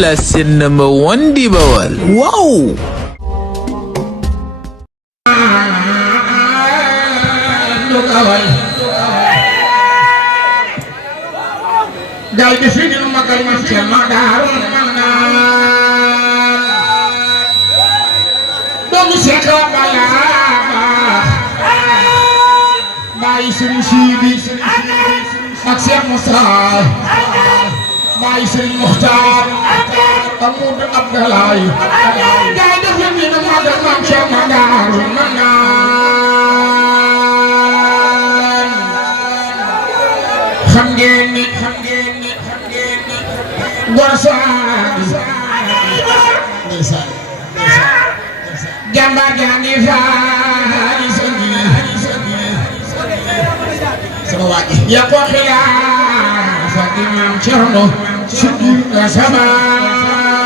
la scène number one di Bawal. Wow! Gal bi fi ñu magal ma ci ma daaru doomu Seex Balla Baay Sëriñ Sidi ak Seex Musa Baay Sëriñ Muxtaar Amadou Abdoulaye gal bi fi ñu magal ma ci ma daaru xam ngeen ni Gorsadi jàmbaar jaa ngi faari sëngi sama waa ji ya ko xilaafa di Maam Cerno sukki nga samaay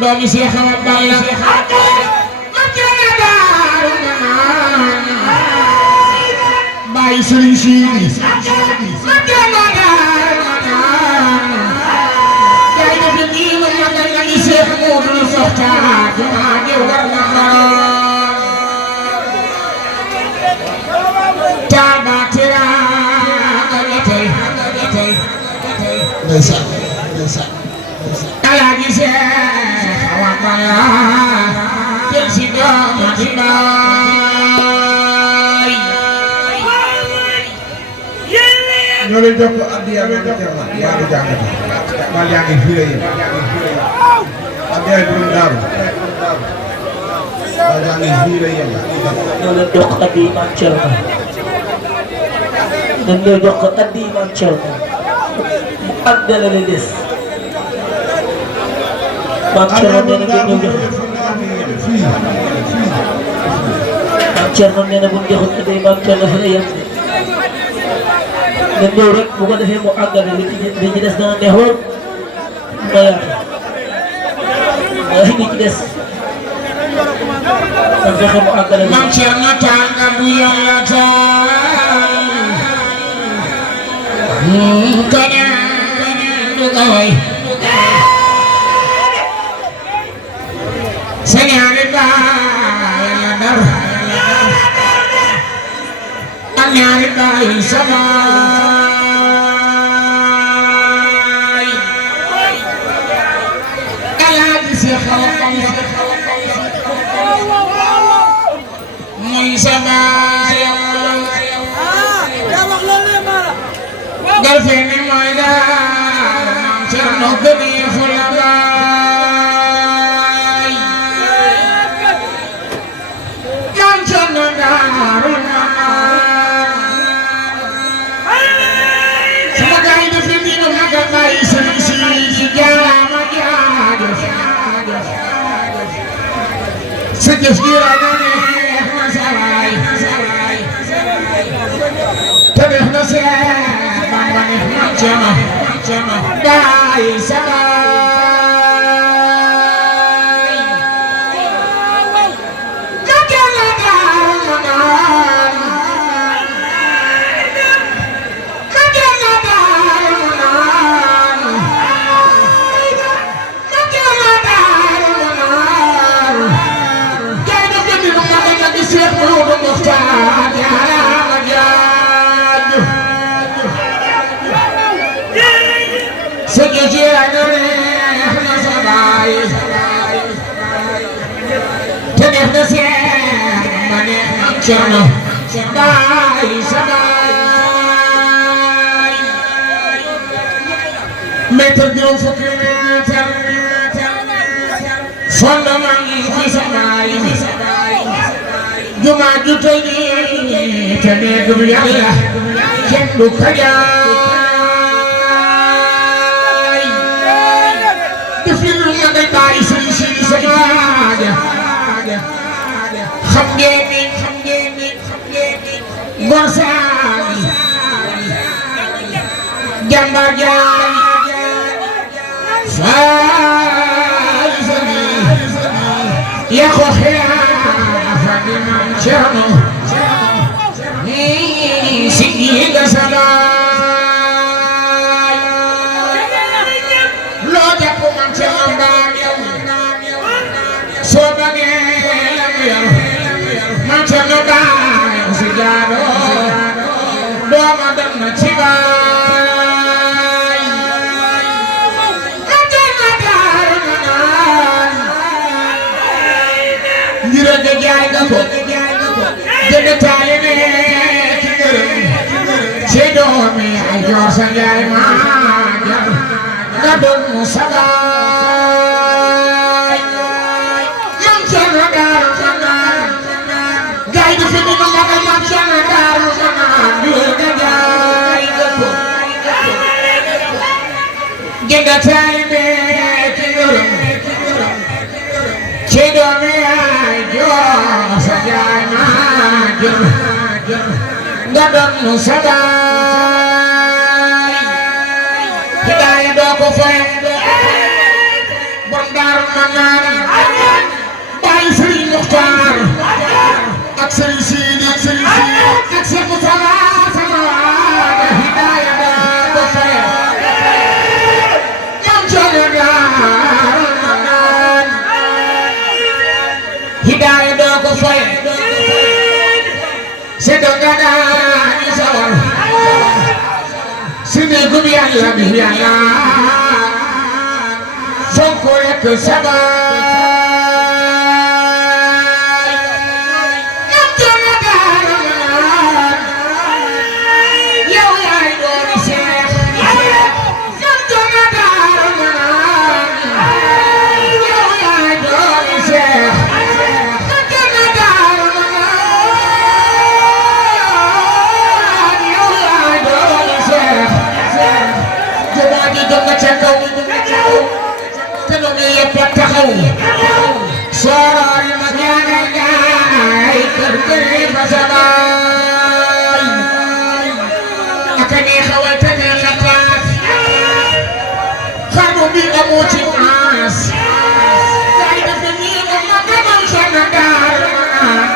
doomi Seex Balla Baay Sëriñ Sidi kay defe nii ma magal na ni Seex Moodu Soxtaa jumaa ji war na taaba tiraanga la tey ndeysaan Alaaji Seex Awa Balla tel si dooma di baay ñoo leen jox ko addiya Maam Cerno yaa ngi jàngati bal yaa ngi fii la yéen addiya borom daaru bal yaa ngi fii la yéen ñoo leen jox ko addiya Maam Cerno ñun ñoo jox ko addiya Maam Cerno mu àggale la des Maam Cerno nee na ngeen ñëw jox Maam Cerno nee na bu ñu joxoon addiya Maam Cerno fi la yem nga ñëw rek bu ko defee mu àggale li ci des dana neexoon nga yaatu waaye li ci des nga fexe mu àggale. Maam Cerno tànga bu Yàlla taal keneen du ko way sa ñaari baay la dar ak ñaari baay sama muy sama gal fi ni mooy daal Maam Cerno gëni fu la baay Maam Cerno daaru sama gaay def ni ñu magal Baay Sëriñ Si jaama jaajëf sa jëf ji la neex na sawaay te def na Seex Bamba neex Maam Cerno Baay sawaay jëkkër la daaru naan jëkkër la daaru naan jëkkër la daaru naan Seex Moodu Muxtaar jaaraama jaaju sa jëf ji la neex na sa baay te def na Seex ma neex Maam Cerno baay sa baay mètre juróom fukki mètre fondement fi sa baay jumaa ju tey nii te néeg bi Yàlla kenn du ko jaay def li lu magal Baay Sëriñ Sidi sa waaja xam ngeen ni Gorsadi jàmbaar jaay faay sëriñ ya ko xeex di Maam Cerno nga salaay loo jàpp man ca mbaam yow soo bëggee lam yow man ca mbaam yow si jaadoo dooma dem na ci baay man ca mbaam njira ja jaay nga ko jënd taalibe ki ngërëm ci doomi ay joor sa njaay maa jar nga doon mu sabaay mam cerno daaru fanaan gaay di fi ni ma magal mam cerno daaru fanaan njura ga jaay nga ko jënd taalibe ki ngërëm ci doomi ay joor sa njaay maa jar nga doon mu sabaay hidaaya doo ko fay bon daaru manaan baay Sëriñ Muxtaar ak Sëriñ Siidi ak Seex Mustafa sama waada hidaaya doo ko fay ñoom coono daaru manaan hidaaya doo ko fay sedo nga daani sawar si néegum Yàlla bi Yàlla fonk rekk sabaay ñam jona daara manaan yow yaay doomi Seex ñam jona daara manaan yow yaay doomi Seex sooroor yi ma ñaanal gaay kër kër fa sabaay aka neexa way te neexa taas xarnu bi amoo ci maas gaay dafa nii nga ma gamal sa na daar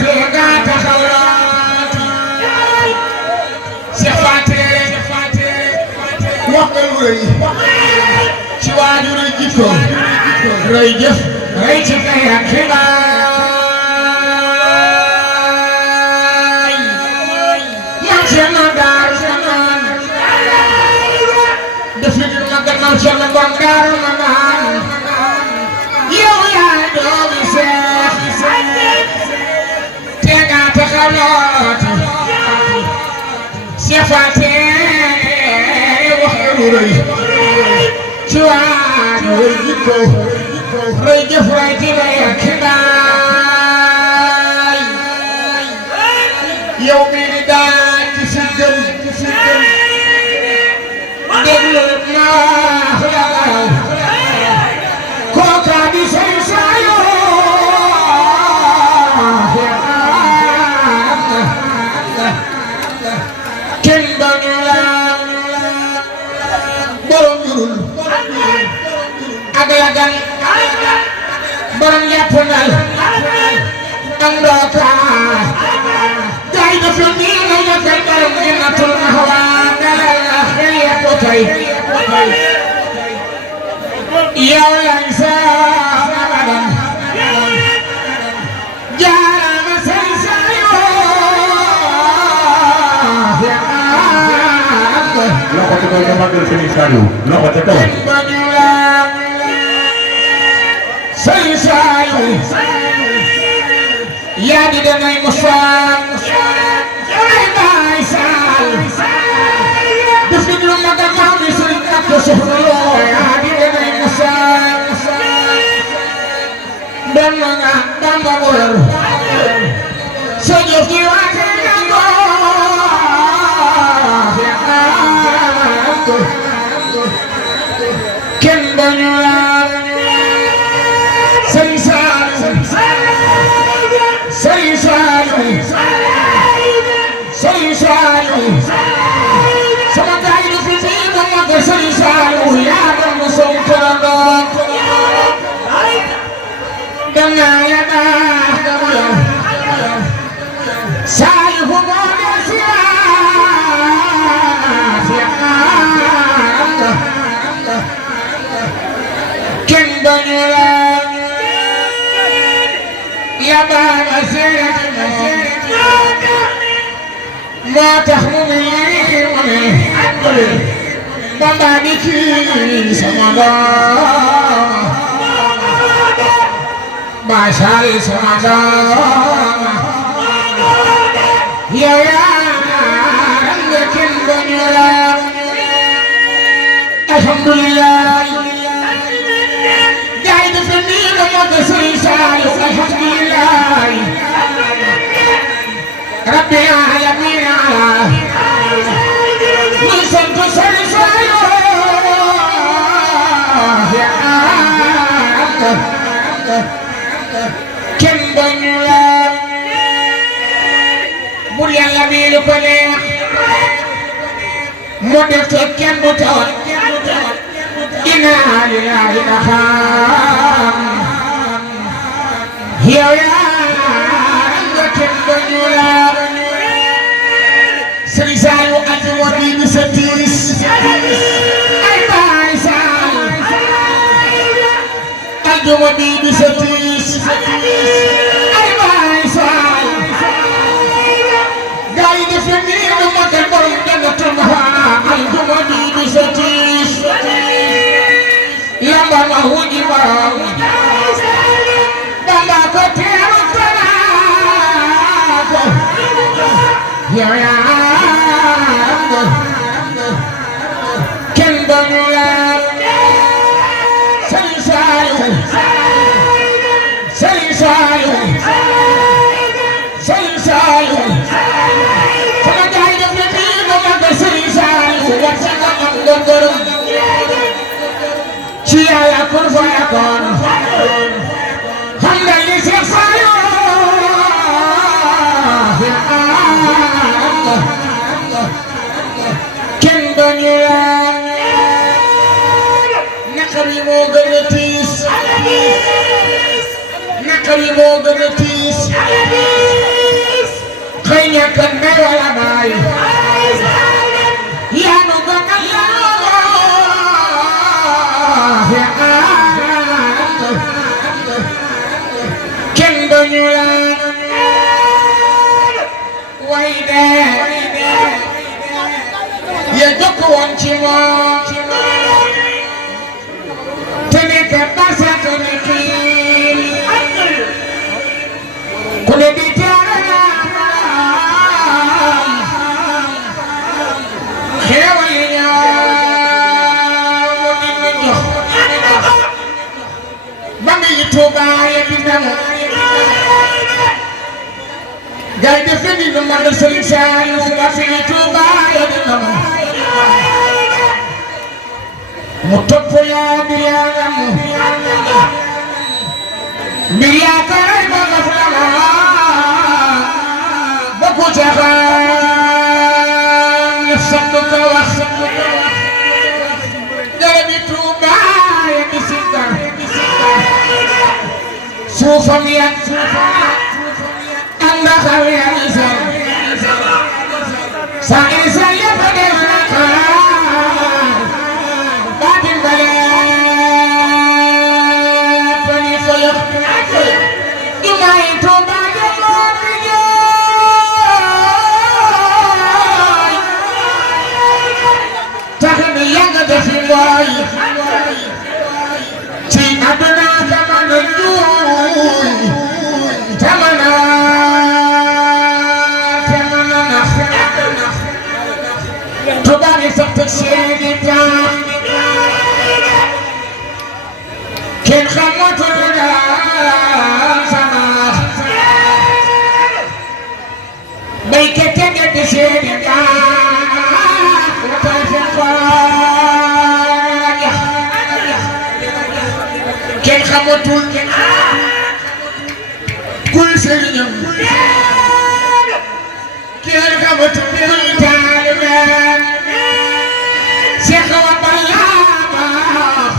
te nga taxaw looti Seex Faate wax nga lu rëy ci waaju rëy jikko rëy jëf rëy ci kay ak xibaay man Cerno Daaru Manaan def li dina magal man Cerno Borom Daaru Manaan yow yaay doomi Seex te nga taxawlooti Seex Faate wax lu rëy ci waaju rëy jikko rëy jëf rëy ci kay ak xibaay yow mi di daaj ci si gën déglu ma wax la kooka di say kenn bañu la borom jurul ak lagan borom yàppandal ak ndooka gaay dafa nii la defal borom Jannatul Mahwa dalal la xel ya ko tey yow lañ sax abadan jaarama say sayoo loxo ci kaw ñu màggal Sëriñ Saliou loxo ci kaw Sëriñ Saliou yaa di damay mosaan ay baay saal def di lu ma gannaaw di Sëriñ ak soxna loo yaa di damay mosaan doon nga Bamba wër sa jëf ji waate nga kenn bañu la Sëriñ Saliou Sëriñ Saliou Sëriñ Saliou sama gaay yi fi fi ma mag Sëriñ Saliou yaa doon mu sow torandoo danga ya baax nga mu yow Saliou moo dee si Bamba ma seeti moo tax mu ne Bamba di kii sama doom Baay Saal sama doom yow yaa nga kenn bañu la alhamdulillah gaay dafa nii la moo ko Sëriñ Saaliw alhamdulillah rabbi alamin ala muy sant Sëriñ Saaliw yaa kenn bañu la bur Yàlla bi lu ko neex moo def te kenn du tawat inna lillahi naxam yow yaa nga kenn bañu la Sëriñ Saaliw ajuma bi di sa tiis ay Baay Saal ajuma bi di sa tiis ay Baay Saal gaa yi def nii lu ma ko borom jannatul mahwa ajuma bi di sa tiis lamba ma wuji ma Bamba ko teeru tanaako yow yaa kenn bañu la Sëriñ Saaliw Sëriñ Saaliw Sëriñ Saaliw sama gaay def na nii lu ma ko Sëriñ Saaliw war sa nga am nga gërëm ci Yàlla kun fa yakun xam nga li Seex Saaliw kenn bañu la naqar yi moo gën a tiis naqar yi moo gën a tiis xëy ñàkk ndey wala baay yaa nu gën a kenn bañu la way dee ya jokk woon ci moom te nekk basatu ni xiin ku ne di jaara xeewal yi ñaaw mu di ñu jox ba nga yi Tuubaa ya di nangu gaay def ni nu ma la Sëriñ Saaliw ba fi yi Tuubaa ya di nangu mu topp yaa mbir yaa ngamu mbir yaa kaay ba nga fu la ma ba ku caxaan def sant ko wax garabi Tuubaa ya di sikkar suufam ya andaxal ya di sar sa insan ya fa def na xaar baatin bale pani foyox jumaay Tuubaa ja moo fi jooy tax na yàgg defi mooy ci àdduna tamana juuy tamana nax Tuubaa bi sax te seeni taam kenn xamatul daal sama béykat yi nga di seeni taam wutal fi xooja kenn xamatul kuy sëriñam kenn xamatul kuy taalibeem Seex wa Balla baax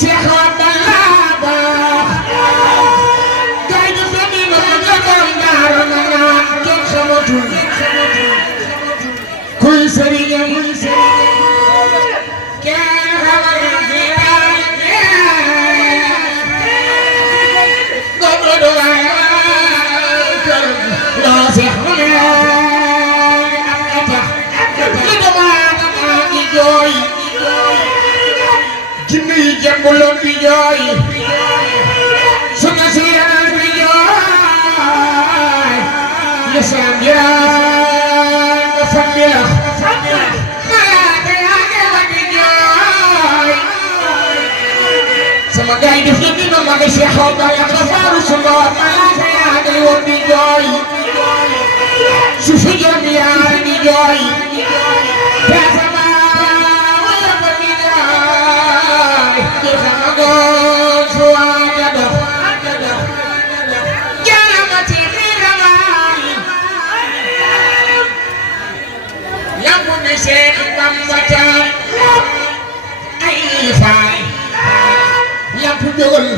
Seex wa Balla baax gaay du fa ni ma nga borom Daaru Manaan kenn xamatul kuy sëriñam kenn xamatul kuy taalibeem maami Cheikh Awa Balla xafaaru sunoor malaaka yaa ngi woon di jooy suufu jëm yaa ngi jooy te asamaan wala ba mi jooy ngir xamagoon su waaj a dox jaamati xiiramaay lambu ni Cheikh Bamba Taal ay faay lampu jógal